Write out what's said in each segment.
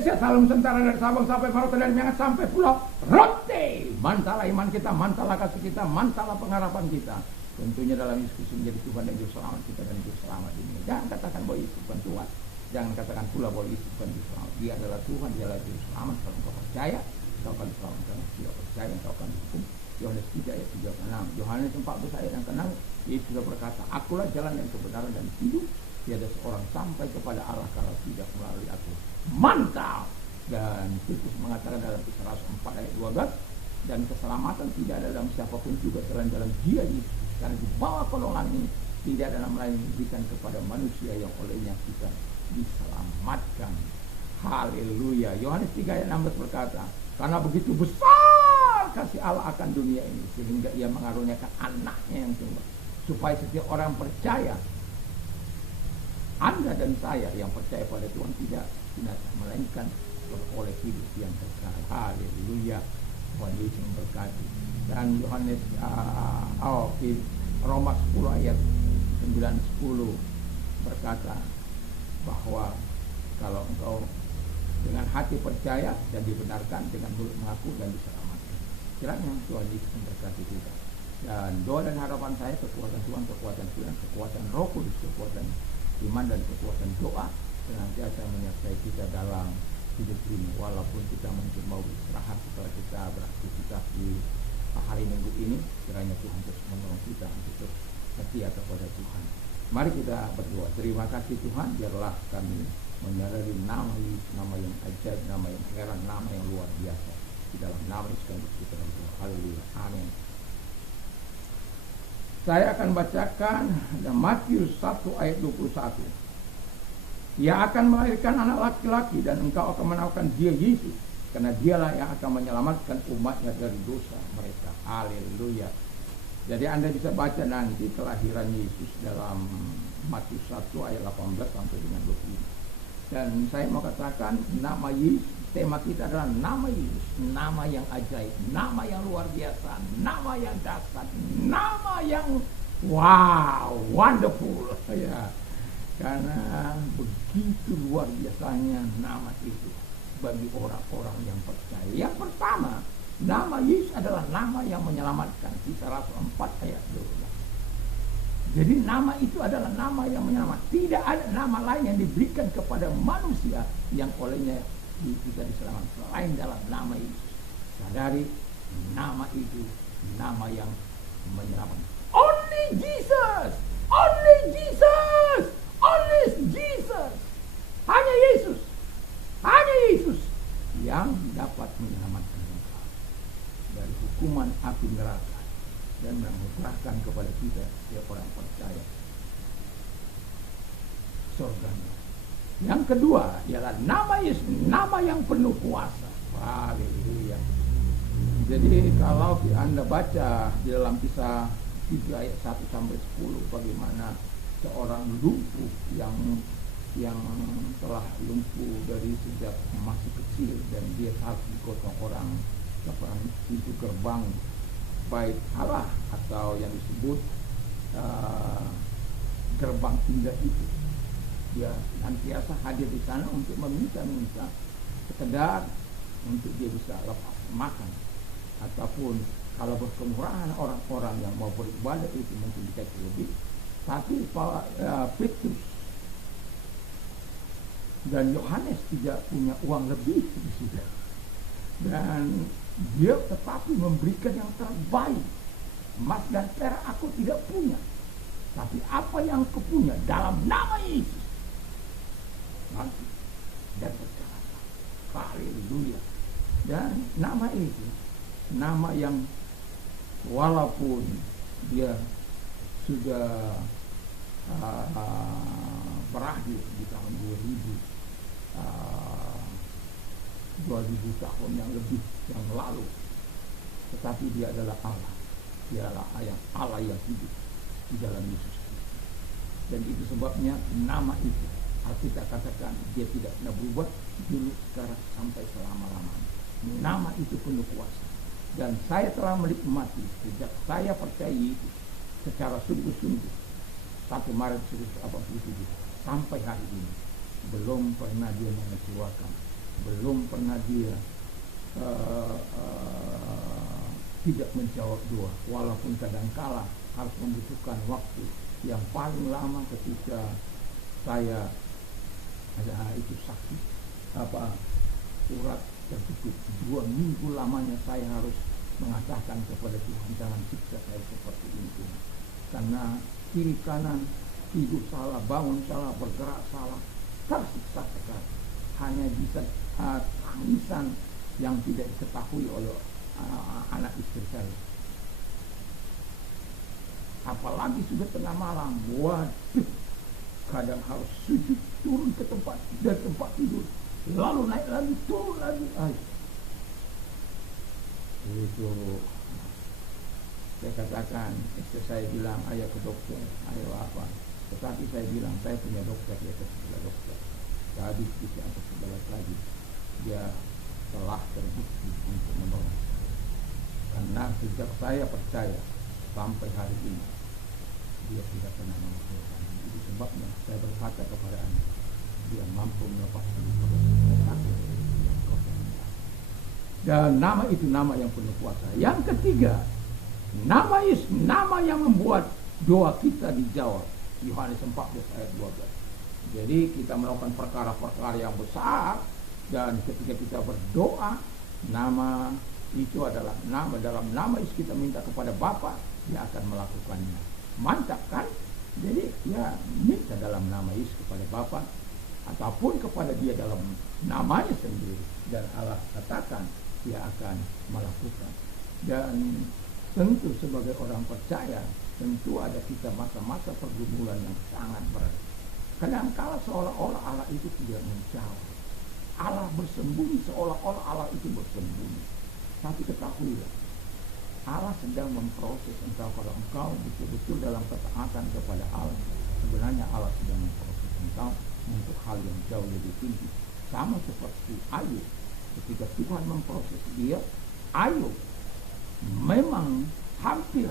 Indonesia, salam tentara dari Sabang sampai Merauke, dari Miangas sampai Pulau Rote. Mantalah iman kita, mantalah kasih kita, mantalah pengharapan kita. Tentunya dalam Yesus menjadi Tuhan dan Juru Selamat kita dan Juru Selamat ini. Jangan katakan bahwa Yesus bukan Tuhan. Jangan katakan pula bahwa Yesus bukan Juru Selamat. Dia adalah Tuhan, dia adalah Juru Selamat. Kalau engkau percaya, engkau akan selamat. Kalau tidak percaya, engkau akan dihukum. Yohanes 3 ayat 3 ke 6. Yohanes 14 ayat yang ke-6, Yesus sudah berkata, akulah jalan dan kebenaran dan hidup. Tiada seorang sampai kepada Allah kalau tidak melalui aku. Mantap. Dan Titus mengatakan dalam Kisah 4 ayat 12, dan keselamatan tidak ada dalam siapapun juga selain dalam Dia Yesus. Karena di bawah kolongan ini tidak ada nama lain yang diberikan kepada manusia yang olehnya kita diselamatkan. Haleluya. Yohanes 3 ayat 16 berkata, karena begitu besar kasih Allah akan dunia ini, sehingga Ia mengaruniakan anaknya yang tunggal, supaya setiap orang percaya, Anda dan saya yang percaya pada Tuhan tidak binasa, melainkan beroleh hidup yang kekal. Haleluya. Tuhan Yesus memberkati. Dan Yohanes Roma 10 ayat 9-10 berkata bahwa kalau engkau dengan hati percaya dan dibenarkan, dengan mulut mengaku dan diselamatkan. Kiranya Tuhan Yesus memberkati kita. Dan doa dan harapan saya, kekuatan Tuhan, kekuatan Tuhan, kekuatan Roh Kudus, kekuatan iman dan kekuatan doa senantiasa menyertai kita dalam hidup ini. Walaupun kita mungkin mau istirahat setelah kita beraktivitas di hari Minggu ini, kiranya Tuhan terus menolong kita untuk terus setia kepada Tuhan. Mari kita berdoa. Terima kasih Tuhan, biarlah kami menyadari nama Yesus, nama yang ajaib, nama yang heran, nama yang luar biasa. Di dalam nama Yesus kami bersyukur dan berdoa. Haleluya. Amin. Saya akan bacakan Matius 1 ayat 21. Ia akan melahirkan anak laki-laki dan engkau akan menawarkan dia Yesus, karena dialah yang akan menyelamatkan umatnya dari dosa mereka. Haleluya. Jadi Anda bisa baca nanti kelahiran Yesus dalam Matius 1 ayat 18 sampai dengan 25. Dan saya mau katakan nama Yesus, tema kita adalah nama Yesus, nama yang ajaib, nama yang luar biasa, nama yang dahsyat, nama yang wow, wonderful ya. Karena begitu luar biasanya nama itu bagi orang-orang yang percaya. Yang pertama, nama Yesus adalah nama yang menyelamatkan. Kisah Rasul 4 ayat 12. Jadi nama itu adalah nama yang menyelamatkan. Tidak ada nama lain yang diberikan kepada manusia yang olehnya kita diselamatkan selain dalam nama Yesus. Sadari, nama itu nama yang menyelamatkan. Only Jesus, only Jesus, only Jesus. Hanya Yesus, hanya Yesus yang dapat menyelamatkan engkau dari hukuman api neraka dan menganugerahkan kepada kita setiap orang percaya surganya. Yang kedua ialah nama Yesus, nama yang penuh kuasa. Haleluya. Jadi kalau Anda baca di dalam Kisah 3 ayat 1 sampai 10 bagaimana seorang lumpuh yang telah lumpuh dari sejak masih kecil dan dia harus digotong orang depan pintu gerbang Bait Allah atau yang disebut gerbang indah itu. Dia nantiasa hadir di sana untuk meminta-minta sekedar untuk dia bisa lepas makan, ataupun kalau berkemurahan orang-orang yang mau beribadah itu mungkin dikasih lebih. Tapi Petrus dan Yohanes tidak punya uang lebih sudah, dan dia tetapi memberikan yang terbaik. Emas dan perak aku tidak punya, tapi apa yang aku punya dalam nama Yesus nanti dan percaya. Haleluya. Dan nama itu nama yang walaupun dia sudah berakhir di tahun 2000 tahun yang lebih yang lalu, tetapi dia adalah Allah. Dia adalah Allah yang hidup di dalam Yesus Kristus. Dan itu sebabnya nama itu Alkitab katakan dia tidak pernah berubah dulu, sekarang, sampai selama-lamanya. Nama itu penuh kuasa. Dan saya telah menikmati sejak saya percaya itu secara sungguh-sungguh 1 Maret 1987 sampai hari ini belum pernah dia mengecewakan belum pernah dia tidak menjawab doa, walaupun kadangkala harus membutuhkan waktu yang paling lama ketika saya ada itu sakit urat tertutup 2 minggu lamanya saya harus mengatakan kepada Tuhan, jangan siksa saya seperti ini, karena kiri kanan tidur salah, bangun salah, bergerak salah, tersiksa sekali. Hanya bisa tangisan yang tidak diketahui oleh anak istri saya. Apalagi sudah tengah malam, waduh, kadang harus sujud turun ke tempat dari tempat tidur, lalu naik lagi, turun lagi. Itu saya katakan, istri saya bilang, ayo ke dokter, ayo apa. Tetapi saya bilang, saya punya dokter, dia punya dokter. Tadi bisa atau 11 lagi, dia telah terbukti untuk menolong. Karena sejak saya percaya sampai hari ini, dia tidak pernah mengecewakan. Itu sebabnya saya berkata kepada Anda, dia mampu melepaskan sakit. Dan nama itu nama yang penuh kuasa. Yang ketiga, nama Yesus, nama yang membuat doa kita dijawab. Yohanes 14 ayat 12. Jadi kita melakukan perkara-perkara yang besar, dan ketika kita berdoa, nama itu adalah nama, dalam nama Yesus kita minta kepada Bapa, dia akan melakukannya. Mantap kan? Jadi ya minta dalam nama Yesus kepada Bapa, ataupun kepada dia dalam namanya sendiri, dan Allah katakan dia akan melakukan. Dan tentu sebagai orang percaya, tentu ada kita masa-masa pergumulan yang sangat berat. Kadang-kala seolah-olah Allah itu tidak menjawab. Allah bersembunyi, seolah-olah Allah itu bersembunyi. Tapi ketahuilah, Allah sedang memproses engkau. Kalau engkau betul-betul dalam ketaatan kepada Allah, sebenarnya Allah sedang memproses engkau untuk hal yang jauh lebih tinggi. Sama seperti Ayub, ketika Tuhan memproses dia, Ayub memang hampir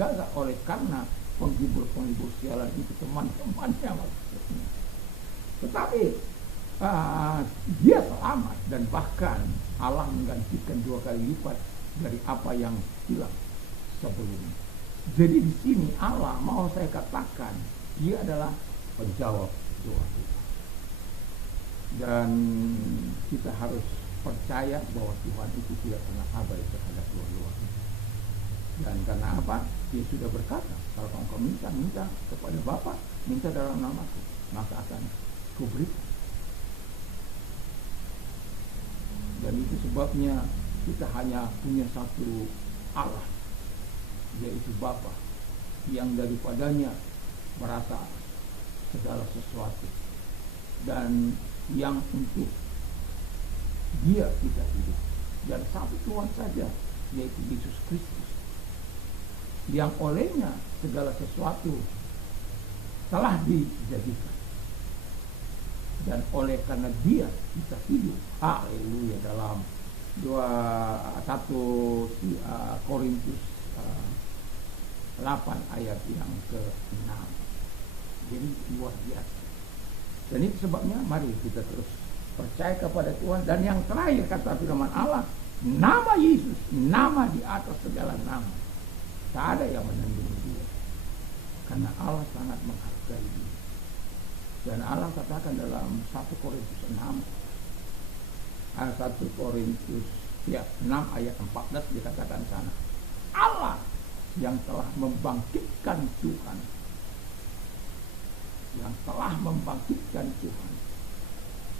gagal oleh karena penghibur sialan itu, teman-temannya maksudnya. Tetapi dia selamat, dan bahkan Allah menggantikan 2 kali lipat dari apa yang hilang sebelumnya. Jadi di sini Allah mau saya katakan, dia adalah penjawab doa kita. Dan kita harus percaya bahwa Tuhan itu tidak pernah abai terhadap doa-doa kita. Dan karena apa? Dia sudah berkata, kalau engkau minta kepada Bapa, minta dalam namaku, maka akan kuberikan. Dan itu sebabnya kita hanya punya satu Allah, yaitu Bapa, yang daripadanya merasa segala sesuatu, dan yang untuk dia kita hidup. Dan satu Tuhan saja, yaitu Yesus Kristus, yang olehnya segala sesuatu telah dijadikan, dan oleh karena dia kita hidup. Haleluya. Dalam 1 Korintus 8 ayat yang ke-6. Jadi luar biasa. Dan itu sebabnya mari kita terus percaya kepada Tuhan. Dan yang terakhir kata firman Allah, nama Yesus, nama di atas segala nama. Tak ada yang menandingi dia, karena Allah sangat menghargai dia. Dan Allah katakan dalam 1 Korintus 6 ayat 14, dikatakan sana, Allah yang telah membangkitkan Tuhan,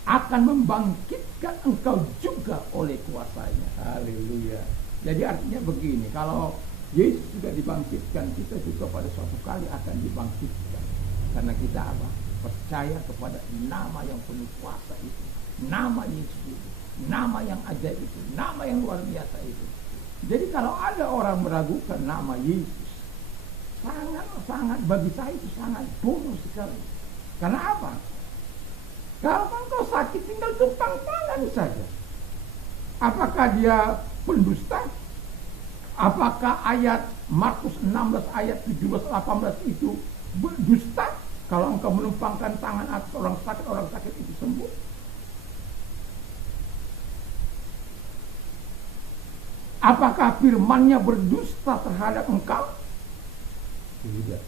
akan membangkitkan engkau juga oleh kuasanya. Haleluya. Jadi artinya begini, kalau Yesus sudah dibangkitkan, kita juga pada suatu kali akan dibangkitkan. Karena kita apa? Percaya kepada nama yang penuh kuasa itu, nama Yesus itu, nama yang ajaib itu, nama yang luar biasa itu. Jadi kalau ada orang meragukan nama Yesus, sangat bagi saya itu sangat bodoh sekali. Karena apa? Kalau engkau sakit, tinggal tumpang tangan saja. Apakah dia pendusta? Apakah ayat Markus 16 ayat 17-18 itu berdusta? Kalau engkau menumpangkan tangan atas orang sakit itu sembuh. Apakah firman-Nya berdusta terhadap engkau? Tidak.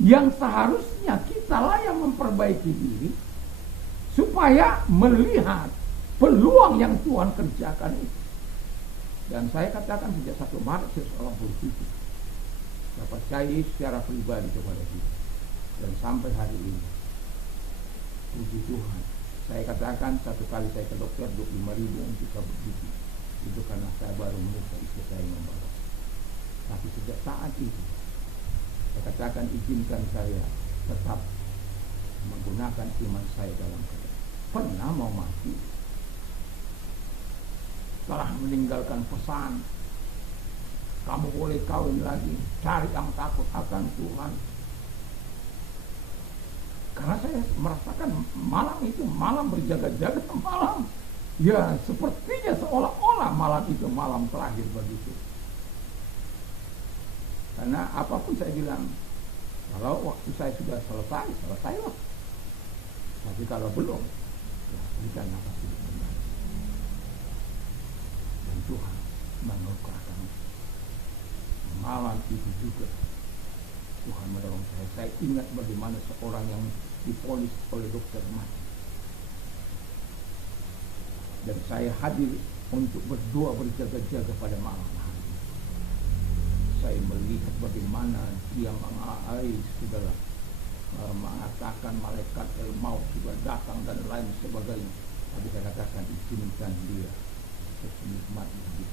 Yang seharusnya kitalah yang memperbaiki diri supaya melihat peluang yang Tuhan kerjakan itu. Dan saya katakan sejak 1 Maret seorang berpikir, saya percaya secara pribadi kepada kita. Dan sampai hari ini, puji Tuhan, saya katakan satu kali saya ke dokter 25.000 untuk cabut gigi. Itu karena saya baru menikah, istri saya membawa. Tapi sejak saat itu, saya katakan izinkan saya tetap menggunakan iman saya dalam keadaan. Pernah mau mati, telah meninggalkan pesan, kamu boleh kawin lagi, cari yang takut akan Tuhan. Karena saya merasakan malam itu, malam berjaga-jaga malam. Ya sepertinya seolah-olah malam itu malam terakhir begitu. Karena apapun saya bilang, kalau waktu saya sudah selesai, selesailah. Tapi kalau belum, ya berikan nafas hidup kembali. Dan Tuhan mengukurkan malam itu juga Tuhan menolong saya. Saya ingat bagaimana seorang yang diponis oleh dokter mati. Dan saya hadir untuk berdoa berjaga-jaga pada malam hari. Saya melihat bagaimana dia mengalami segala, mengatakan malaikat maut sudah datang dan lain sebagainya. Tapi saya katakan izinkan dia menikmati hidup,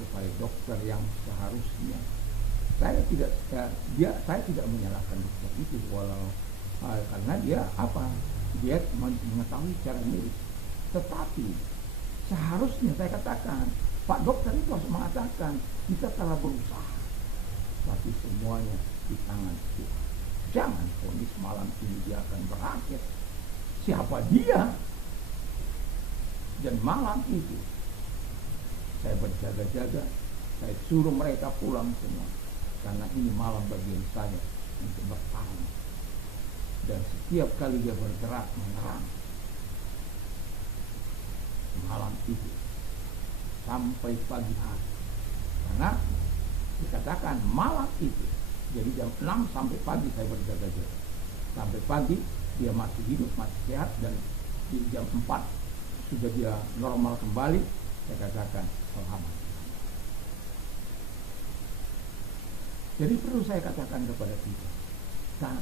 supaya dokter yang seharusnya saya tidak menyalahkan dokter itu, walau karena dia mengetahui cara medis. Tetapi seharusnya saya katakan, Pak dokter itu harus mengatakan kita telah berusaha, tapi semuanya di tangan Tuhan. Jangan vonis malam ini dia akan berakhir. Siapa dia? Dan malam itu saya berjaga-jaga, saya suruh mereka pulang semua, karena ini malam bagian saya untuk bertarung. Dan setiap kali dia bergerak menyerang, malam itu sampai pagi hari. Karena dikatakan malam itu, jadi jam 6 sampai pagi saya berjaga-jaga. Sampai pagi dia masih hidup, masih sehat, dan di jam 4 sudah dia normal kembali. Saya katakan selamat. Jadi perlu saya katakan kepada kita,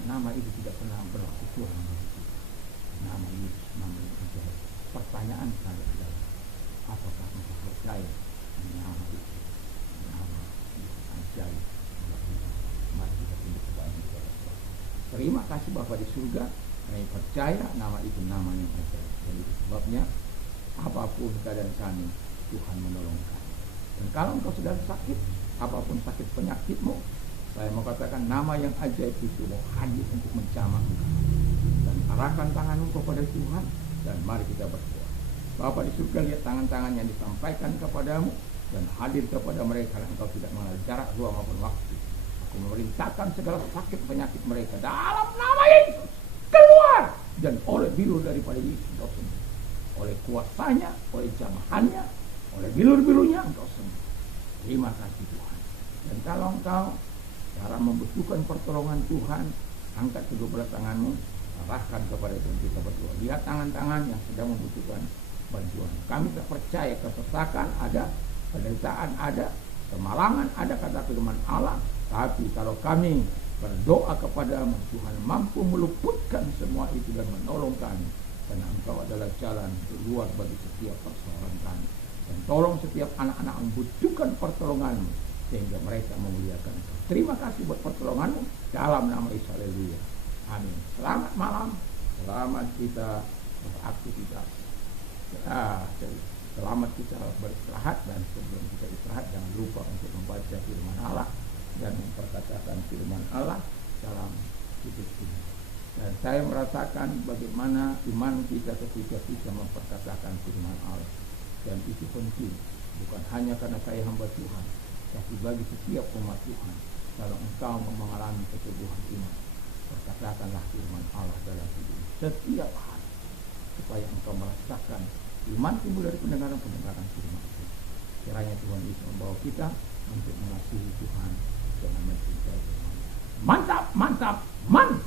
nama itu tidak pernah berlaku kurang bagi kita. Nama Yesus, nama yang ajaib. Pertanyaan saya adalah, apakah engkau percaya nama itu? Nama yang ajaib. Mari kita tunduk kepada Tuhan. Terima kasih Bapa di surga, kami percaya nama itu nama yang ajaib. Dan itu sebabnya apapun keadaan kami, Tuhan menolong kami. Dan kalau engkau sedang sakit, apapun sakit penyakitmu, saya mau katakan nama yang ajaib itu mau hadir untuk menjamah engkau. Dan arahkan tanganmu kepada Tuhan, dan mari kita berdoa. Bapa di surga, lihat tangan-tangan yang disampaikan kepadamu dan hadir kepada mereka, karena engkau tidak mengenal jarak, ruang maupun waktu. Aku memerintahkan segala sakit penyakit mereka dalam nama Yesus keluar, dan oleh bilur daripada Yesus engkau sembuh. Oleh kuasanya, oleh jamahannya, oleh bilur-bilurnya engkau sembuh. Terima kasih Tuhan. Dan kalau engkau cara membutuhkan pertolongan Tuhan, angkat kedua belah tanganmu, arahkan kepada Tuhan, kita berdoa. Lihat tangan-tangan yang sedang membutuhkan bantuan. Kami tak percaya kesesakan ada, penderitaan ada, kemalangan ada, kata firman Allah. Tapi kalau kami berdoa kepadamu, Tuhan mampu meluputkan semua itu dan menolong kami. Karena engkau adalah jalan keluar bagi setiap persoalan kami. Dan tolong setiap anak-anak membutuhkan pertolonganmu, sehingga mereka memuliakan engkau. Terima kasih buat pertolonganmu, dalam nama Yesus, haleluya. Amin. Selamat malam, selamat kita beraktivitas. Selamat kita beristirahat, dan sebelum kita istirahat jangan lupa untuk membaca firman Allah dan memperkatakan firman Allah dalam hidup ini. Dan saya merasakan bagaimana iman kita ketika bisa memperkatakan firman Allah. Dan itu penting, bukan hanya karena saya hamba Tuhan, tapi bagi setiap umat Tuhan. Kalau engkau mengalami keteguhan iman, perkatakanlah firman Allah dalam hidup setiap hari. supaya engkau merasakan iman timbul dari pendengaran firman Tuhan. Kiranya Tuhan Yesus membawa kita untuk mengasihi Tuhan dengan mencintai Tuhan. Mantap, mantap, mantap.